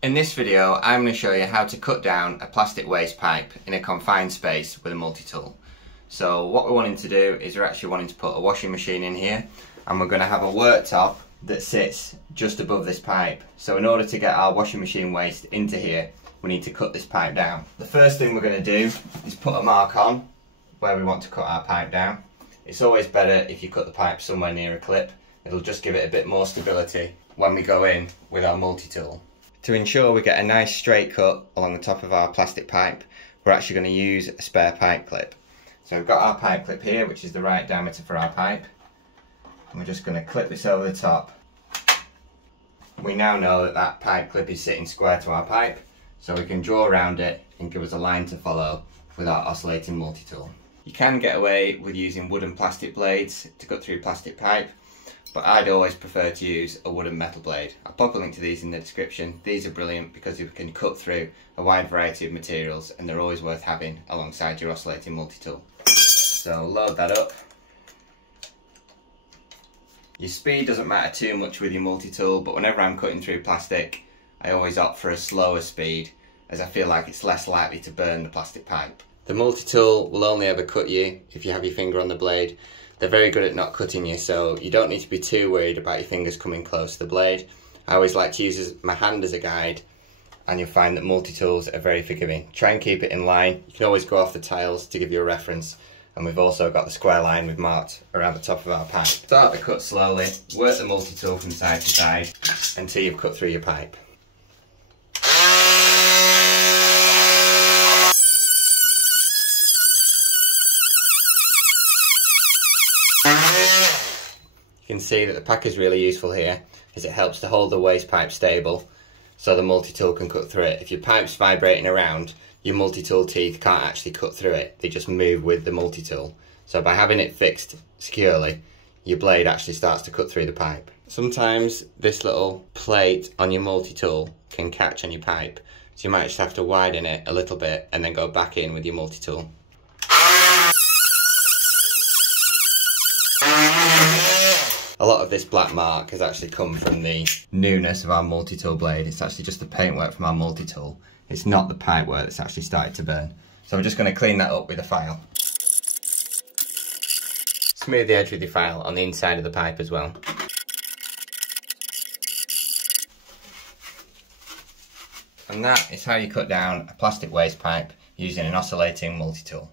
In this video, I'm going to show you how to cut down a plastic waste pipe in a confined space with a multi-tool. So what we're wanting to do is we're actually wanting to put a washing machine in here, and we're going to have a worktop that sits just above this pipe. So in order to get our washing machine waste into here, we need to cut this pipe down. The first thing we're going to do is put a mark on where we want to cut our pipe down. It's always better if you cut the pipe somewhere near a clip. It'll just give it a bit more stability when we go in with our multi-tool. To ensure we get a nice straight cut along the top of our plastic pipe, we're actually going to use a spare pipe clip. So we've got our pipe clip here, which is the right diameter for our pipe, and we're just going to clip this over the top. We now know that that pipe clip is sitting square to our pipe, so we can draw around it and give us a line to follow with our oscillating multi-tool. You can get away with using wooden plastic blades to cut through plastic pipe, but I'd always prefer to use a wooden metal blade. I'll pop a link to these in the description. These are brilliant because you can cut through a wide variety of materials, and they're always worth having alongside your oscillating multi-tool. So load that up. Your speed doesn't matter too much with your multi-tool, but whenever I'm cutting through plastic, I always opt for a slower speed, as I feel like it's less likely to burn the plastic pipe. The multi-tool will only ever cut you if you have your finger on the blade. They're very good at not cutting you, so you don't need to be too worried about your fingers coming close to the blade. I always like to use my hand as a guide, and you'll find that multi-tools are very forgiving. Try and keep it in line. You can always go off the tiles to give you a reference, and we've also got the square line we've marked around the top of our pipe. Start the cut slowly, work the multi-tool from side to side until you've cut through your pipe. You can see that the pack is really useful here, as it helps to hold the waste pipe stable so the multi-tool can cut through it. If your pipe's vibrating around, your multi-tool teeth can't actually cut through it, they just move with the multi-tool. So by having it fixed securely, your blade actually starts to cut through the pipe. Sometimes this little plate on your multi-tool can catch on your pipe, so you might just have to widen it a little bit and then go back in with your multi-tool. A lot of this black mark has actually come from the newness of our multi-tool blade. It's actually just the paintwork from our multi-tool. It's not the pipe work that's actually started to burn. So I'm just going to clean that up with a file. Smooth the edge with your file on the inside of the pipe as well. And that is how you cut down a plastic waste pipe using an oscillating multi-tool.